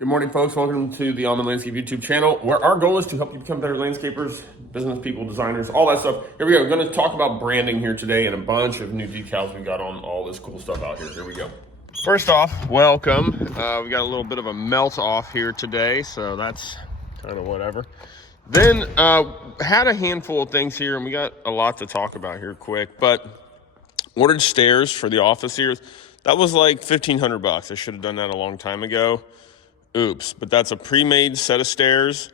Good morning, folks. Welcome to the Almond Landscape YouTube channel, where our goal is to help you become better landscapers, business people, designers, all that stuff. Here we go. We're going to talk about branding here today and a bunch of new decals we got on all this cool stuff out here. Here we go. First off, welcome. We got a little bit of a melt off here today, so that's kind of whatever. Then had a handful of things here, and we got a lot to talk about here quick, but ordered stairs for the office here. That was like $1,500. I should have done that a long time ago. Oops, but that's a pre-made set of stairs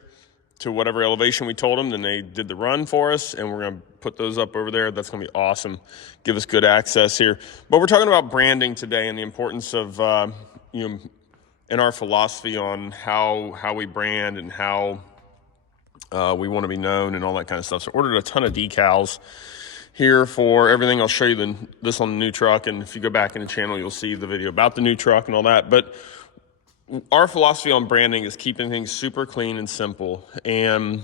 to whatever elevation we told them. Then they did the run for us, and we're going to put those up over there. That's going to be awesome. Give us good access here. But we're talking about branding today and the importance of, and our philosophy on how we brand and how we want to be known and all that kind of stuff. So ordered a ton of decals here for everything. I'll show you this on the new truck, and if you go back in the channel, you'll see the video about the new truck and all that. But our philosophy on branding is keeping things super clean and simple. And,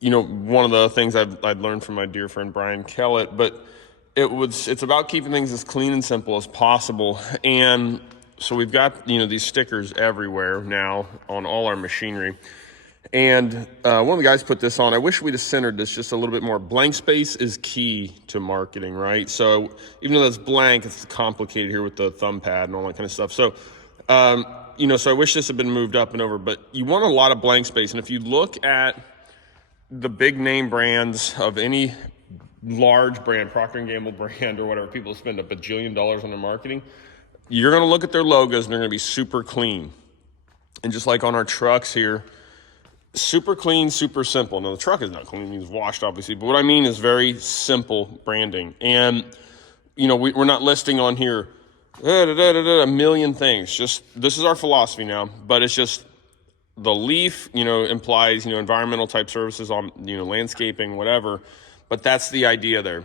one of the things I'd learned from my dear friend Brian Kellett, but it's about keeping things as clean and simple as possible. And so we've got, these stickers everywhere now on all our machinery. And one of the guys put this on. I wish we'd have centered this just a little bit more. Blank space is key to marketing, right? So even though that's blank, it's complicated here with the thumb pad and all that kind of stuff. So, so I wish this had been moved up and over, but you want a lot of blank space. And if you look at the big name brands of any large brand, Procter & Gamble brand or whatever, people spend $1 bajillion on their marketing, you're going to look at their logos and they're going to be super clean. And just like on our trucks here, super clean, super simple. Now the truck is not clean, it's washed obviously, but what I mean is very simple branding. And, we're not listing on here a million things. Just this is our philosophy now, but it's just the leaf, implies, environmental type services on, landscaping, whatever, but that's the idea there.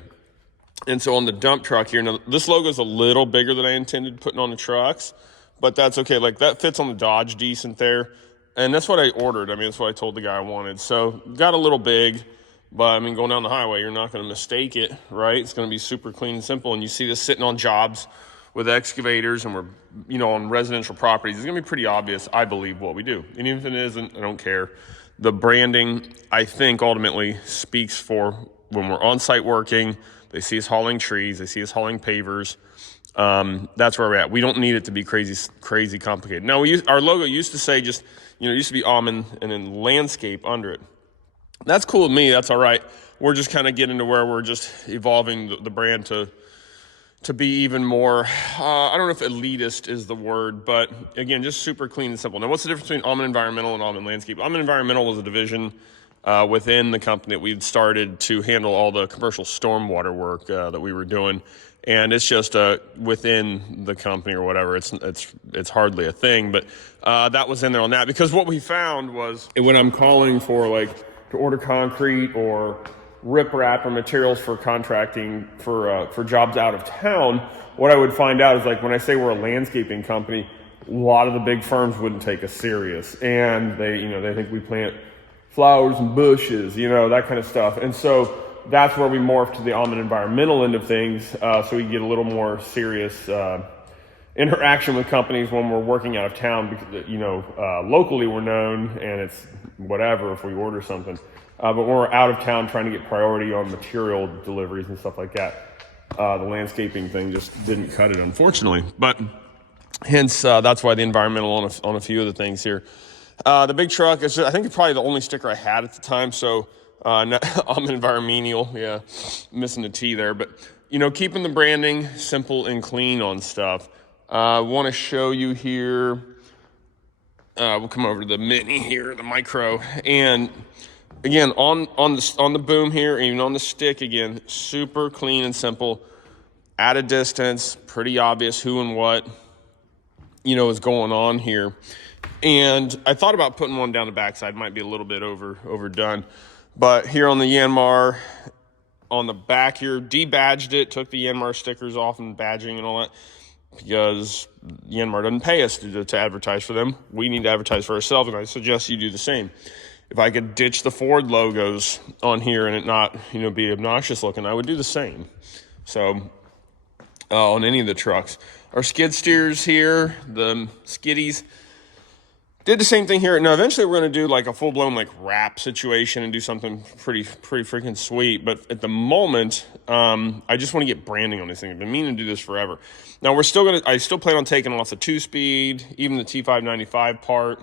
And so on the dump truck here, now this logo is a little bigger than I intended putting on the trucks, but that's okay. Like that fits on the Dodge decent there. And that's what I ordered. That's what I told the guy I wanted. So got a little big, but going down the highway, you're not going to mistake it, right? It's going to be super clean and simple. And you see this sitting on jobs with excavators, and we're, on residential properties. It's going to be pretty obvious, I believe, what we do. And even if it isn't, I don't care. The branding, I think, ultimately speaks for when we're on site working. They see us hauling trees. They see us hauling pavers. That's where we're at. We don't need it to be crazy complicated. Now, our logo used to say just, it used to be almond and then landscape under it. That's cool with me. That's all right. We're just kind of getting to where we're just evolving the brand to be even more, I don't know if elitist is the word, but again, just super clean and simple. Now, what's the difference between Almond Environmental and Almond Landscape? Almond Environmental was a division within the company that we'd started to handle all the commercial stormwater work that we were doing. And it's just within the company or whatever. It's hardly a thing, but that was in there on that. Because what we found was when I'm calling for to order concrete or riprap or materials for contracting for jobs out of town, what I would find out is when I say we're a landscaping company, a lot of the big firms wouldn't take us serious, and they think we plant flowers and bushes, that kind of stuff. And so that's where we morphed to the Almond Environmental end of things, so we get a little more serious interaction with companies when we're working out of town, because locally we're known and it's whatever if we order something. But when we're out of town trying to get priority on material deliveries and stuff like that, the landscaping thing just didn't cut it, unfortunately. But hence, that's why the environmental on a few of the things here. The big truck, I think it's probably the only sticker I had at the time. So I'm an environmental, yeah, missing the T there. But, keeping the branding simple and clean on stuff. I want to show you here. We'll come over to the mini here, the micro, and again, on the boom here, and even on the stick, again, super clean and simple. At a distance, pretty obvious who and what, is going on here. And I thought about putting one down the backside. Might be a little bit overdone. But here on the Yanmar, on the back here, debadged it, took the Yanmar stickers off and badging and all that, because Yanmar doesn't pay us to advertise for them. We need to advertise for ourselves, and I suggest you do the same. If I could ditch the Ford logos on here and it not, be obnoxious looking, I would do the same. So, on any of the trucks. Our skid steers here, the skiddies, Did the same thing here. Now, eventually we're going to do like a full-blown like wrap situation and do something pretty freaking sweet. But at the moment, I just want to get branding on this thing. I've been meaning to do this forever. Now, I still plan on taking off the 2-speed, even the T595 part,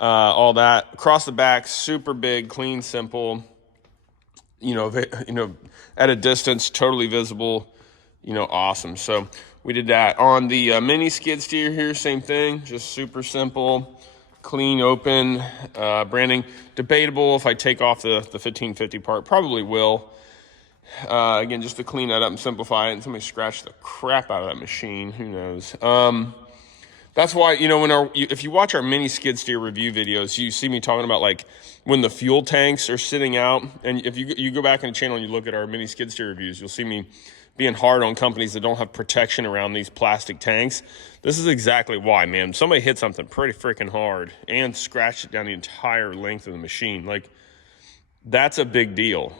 all that. Across the back, super big, clean, simple, at a distance, totally visible, awesome. So we did that. On the mini skid steer here, same thing, just super simple, clean, open, branding. Debatable if I take off the 1550 part, probably will. Again, just to clean that up and simplify it, and somebody scratched the crap out of that machine, who knows. That's why, if you watch our mini skid steer review videos, you see me talking about like when the fuel tanks are sitting out. And if you go back in the channel and you look at our mini skid steer reviews, you'll see me being hard on companies that don't have protection around these plastic tanks. This is exactly why, man. Somebody hit something pretty freaking hard and scratched it down the entire length of the machine. Like, that's a big deal.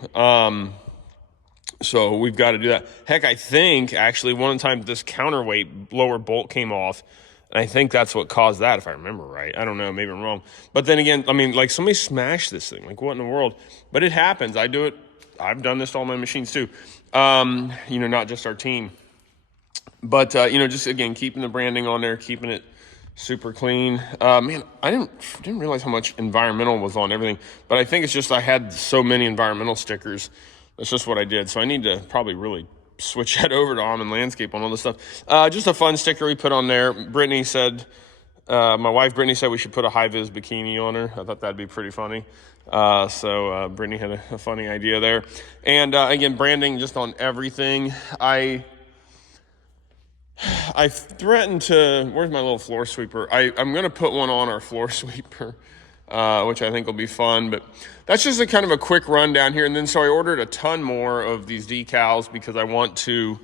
So we've got to do that. Heck, I think actually one time this counterweight lower bolt came off. And I think that's what caused that, if I remember right. I don't know, maybe I'm wrong. But then again, I mean, like somebody smashed this thing. Like, what in the world? But it happens. I do it. I've done this to all my machines too. Not just our team. But, just again, keeping the branding on there, keeping it super clean. Man, I didn't realize how much environmental was on everything. But I think it's just I had so many environmental stickers. That's just what I did. So I need to probably really switch that over to Almond Landscape on all this stuff. Just a fun sticker we put on there. My wife Brittany said we should put a high-vis bikini on her. I thought that'd be pretty funny. So Brittany had a funny idea there. And again, branding just on everything. I threatened to, where's my little floor sweeper? I'm going to put one on our floor sweeper, which I think will be fun. But that's just a kind of a quick rundown here. And then so I ordered a ton more of these decals because I want to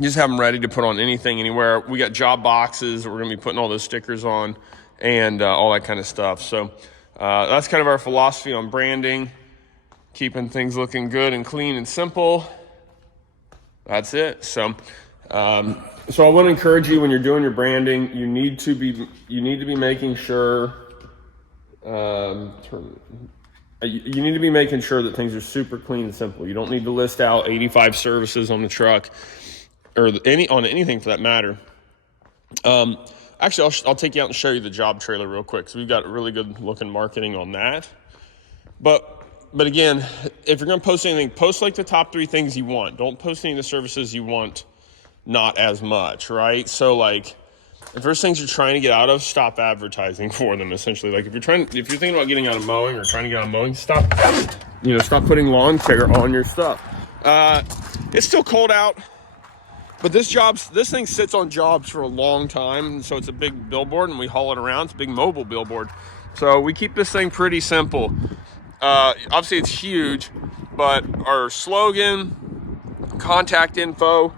just have them ready to put on anything, anywhere. We got job boxes that we're going to be putting all those stickers on and all that kind of stuff. So that's kind of our philosophy on branding, keeping things looking good and clean and simple. That's it. So I want to encourage you when you're doing your branding, you need to be making sure you need to be making sure that things are super clean and simple. You don't need to list out 85 services on the truck or on anything for that matter. Actually, I'll take you out and show you the job trailer real quick. So we've got really good looking marketing on that. But again, if you're going to post anything, post like the top 3 things you want. Don't post any of the services you want not as much, right? So like, if there's things you're trying to get out of, stop advertising for them, essentially. Like if you're thinking about getting out of mowing or trying to get out of mowing, stop putting lawn care on your stuff. It's still cold out, but this thing sits on jobs for a long time. So it's a big billboard and we haul it around. It's a big mobile billboard. So we keep this thing pretty simple. Obviously it's huge, but our slogan, contact info,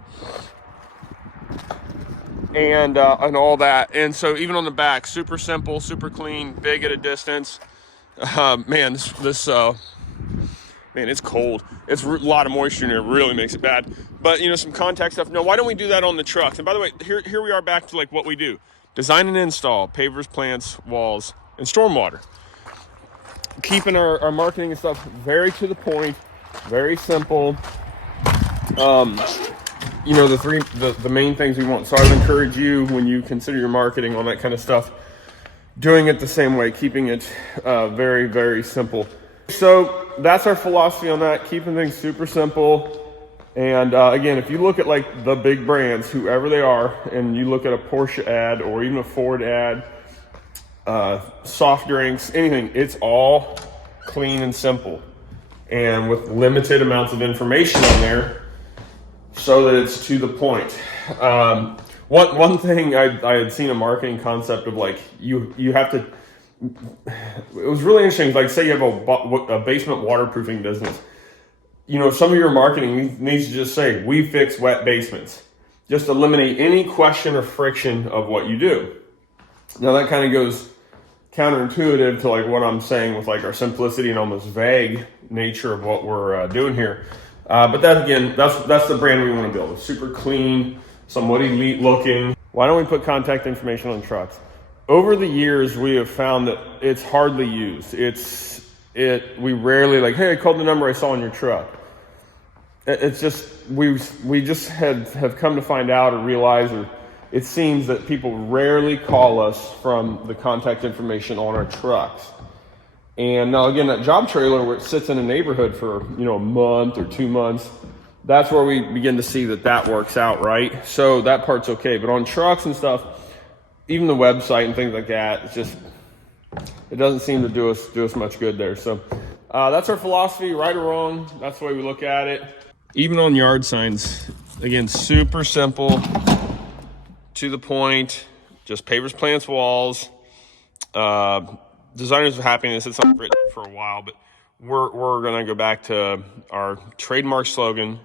and all that. And so even on the back, super simple, super clean, big at a distance. Man, it's cold. It's a lot of moisture in here. It really makes it bad. But, some contact stuff. No, why don't we do that on the trucks? And by the way, here we are back to like what we do. Design and install, pavers, plants, walls, and stormwater. Keeping our marketing and stuff very to the point, very simple. The main things we want. So I would encourage you, when you consider your marketing, all that kind of stuff, doing it the same way, keeping it very, very simple. So that's our philosophy on that, keeping things super simple. And again, if you look at like the big brands, whoever they are, and you look at a Porsche ad or even a Ford ad, soft drinks, anything, it's all clean and simple and with limited amounts of information on there so that it's to the point. One thing I had seen a marketing concept of like you have to, it was really interesting. Like say you have a basement waterproofing business, some of your marketing needs to just say, we fix wet basements. Just eliminate any question or friction of what you do. Now that kind of goes counterintuitive to like what I'm saying with like our simplicity and almost vague nature of what we're doing here. But that again, that's the brand we want to build. It's super clean, somewhat elite looking. Why don't we put contact information on trucks? over the years, we have found that it's hardly used. We rarely like, hey, I called the number I saw in your truck. It's just, we just have come to find out or realize, or it seems that people rarely call us from the contact information on our trucks. And now again, that job trailer where it sits in a neighborhood for, a month or 2 months, that's where we begin to see that works out, right? So that part's okay. But on trucks and stuff, even the website and things like that, it doesn't seem to do us much good there. So that's our philosophy, right or wrong. That's the way we look at it. Even on yard signs, again, super simple, to the point, just pavers, plants, walls. Designers of happiness, it's not written for a while, but we're going to go back to our trademark slogan,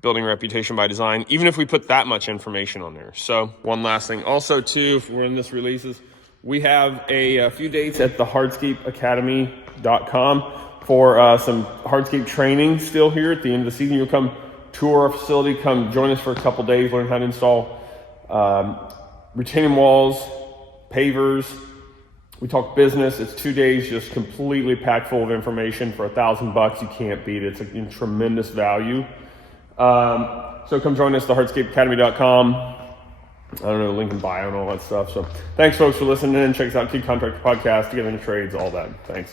building reputation by design, even if we put that much information on there. So one last thing. Also, too, if we're in this releases, we have a few dates at the hardscapeacademy.com for some hardscape training still here at the end of the season. You'll come tour our facility, come join us for a couple days, learn how to install retaining walls, pavers. We talk business. It's 2 days, just completely packed full of information for $1,000. You can't beat it. It's a tremendous value. So come join us at thehardscapeacademy.com. I don't know, link in bio and all that stuff. So thanks, folks, for listening in. Check us out, Key Contractor Podcast, Together in the Trades, all that. Thanks.